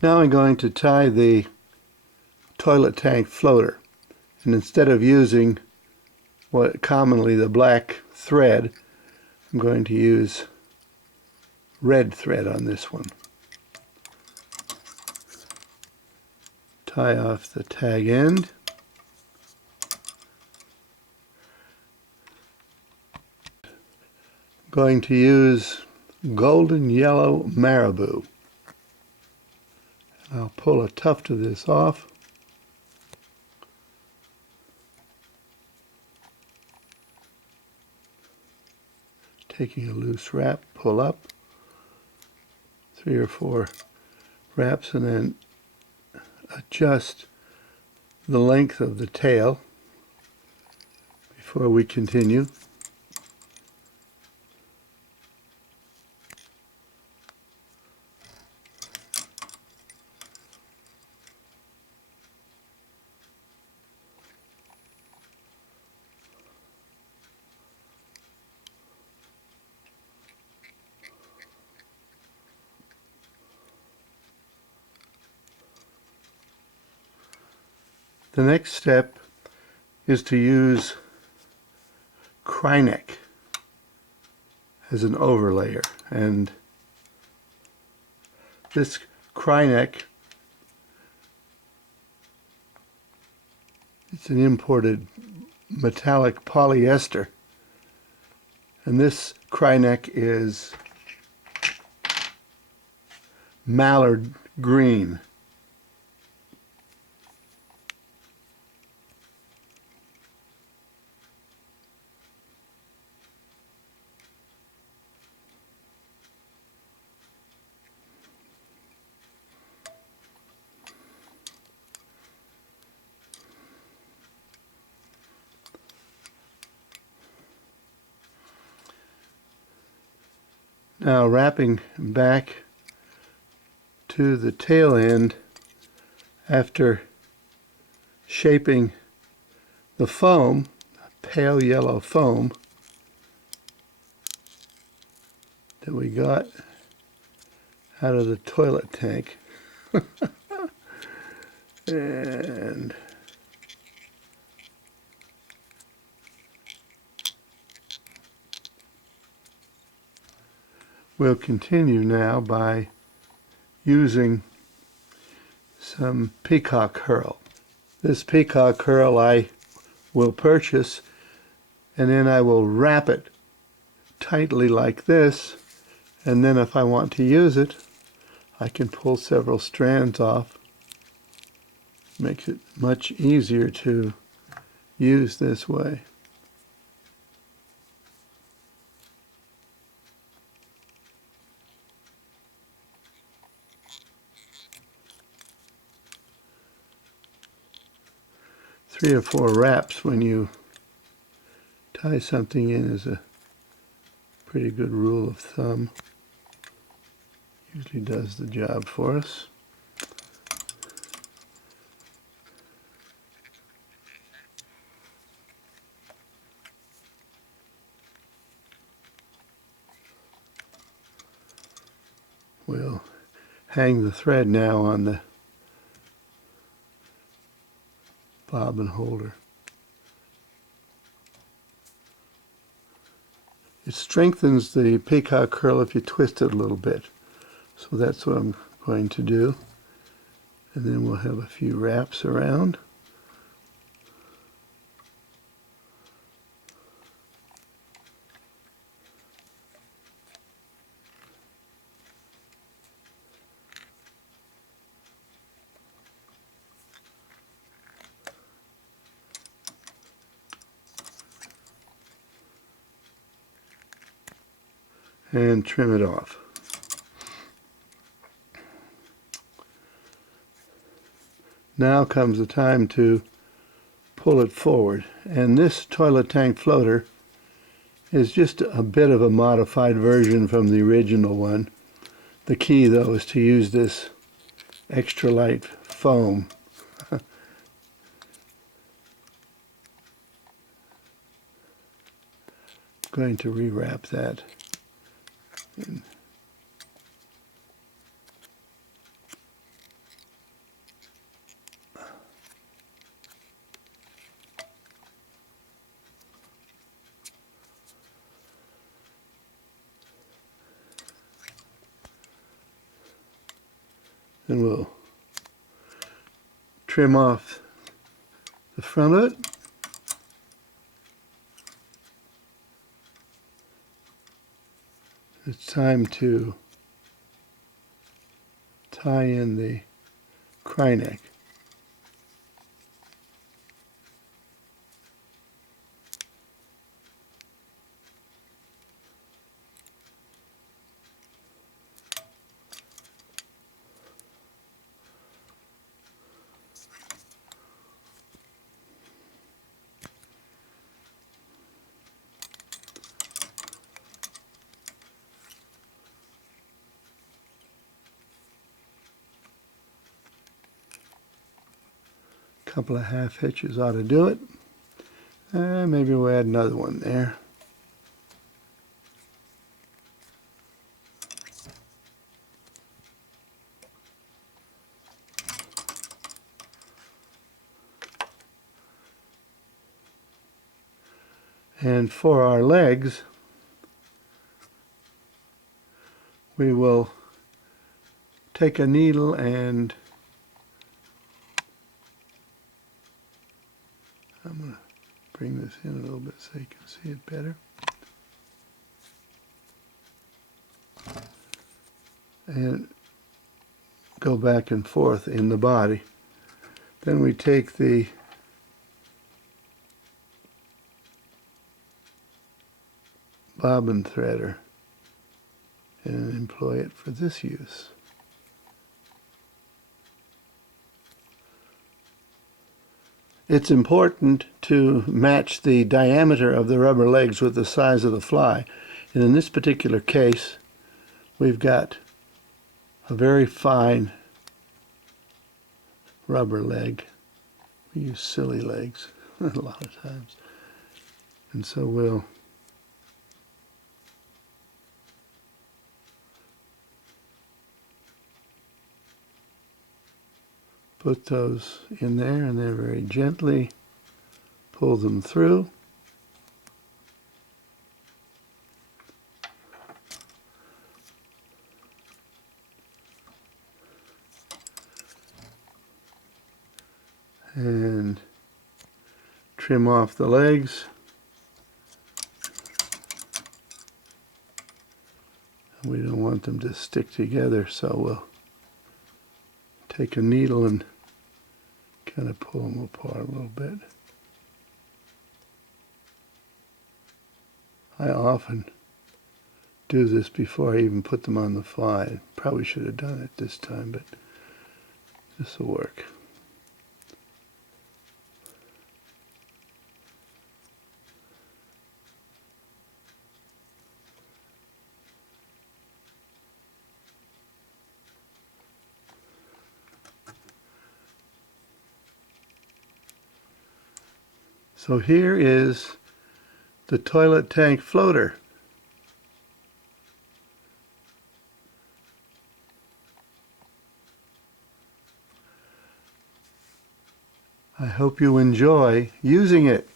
Now I'm going to tie the toilet tank floater, and instead of using what commonly the black thread, I'm going to use red thread on this one. Tie off the tag end. I'm going to use golden yellow marabou. I'll pull a tuft of this off. Taking a loose wrap, pull up 3 or 4 wraps, and then adjust the length of the tail before we continue. The next step is to use Knack as an overlayer, and this Knack, it's an imported metallic polyester, and this Knack is mallard green. Now wrapping back to the tail end after shaping the foam, pale yellow foam that we got out of the toilet tank. And we'll continue now by using some peacock herl. This peacock herl I will purchase, and then I will wrap it tightly like this, and then if I want to use it, I can pull several strands off. Makes it much easier to use this way. Three or 4 wraps when you tie something in is a pretty good rule of thumb. Usually does the job for us. We'll hang the thread now on the bobbin holder. It strengthens the peacock herl if you twist it a little bit. So that's what I'm going to do. And then we'll have a few wraps around. And trim it off. Now comes the time to pull it forward, and this toilet tank floater is just a bit of a modified version from the original one. The key though is to use this extra light foam. Going to rewrap that. and we'll trim off the front of it. It's time to tie in the Knack. Couple of half hitches ought to do it. Maybe we'll add another one there. And for our legs, we will take a needle and I'm going to bring this in a little bit so you can see it better. And go back and forth in the body. Then we take the bobbin threader and employ it for this use. It's important to match the diameter of the rubber legs with the size of the fly. And in this particular case, we've got a very fine rubber leg. We use silly legs a lot of times. And so we'll put those in there and then very gently pull them through. And trim off the legs. We don't want them to stick together, so we'll take a needle and kind of pull them apart a little bit. I often do this before I even put them on the fly. Probably should have done it this time, but this will work. So here is the toilet tank floater. I hope you enjoy using it.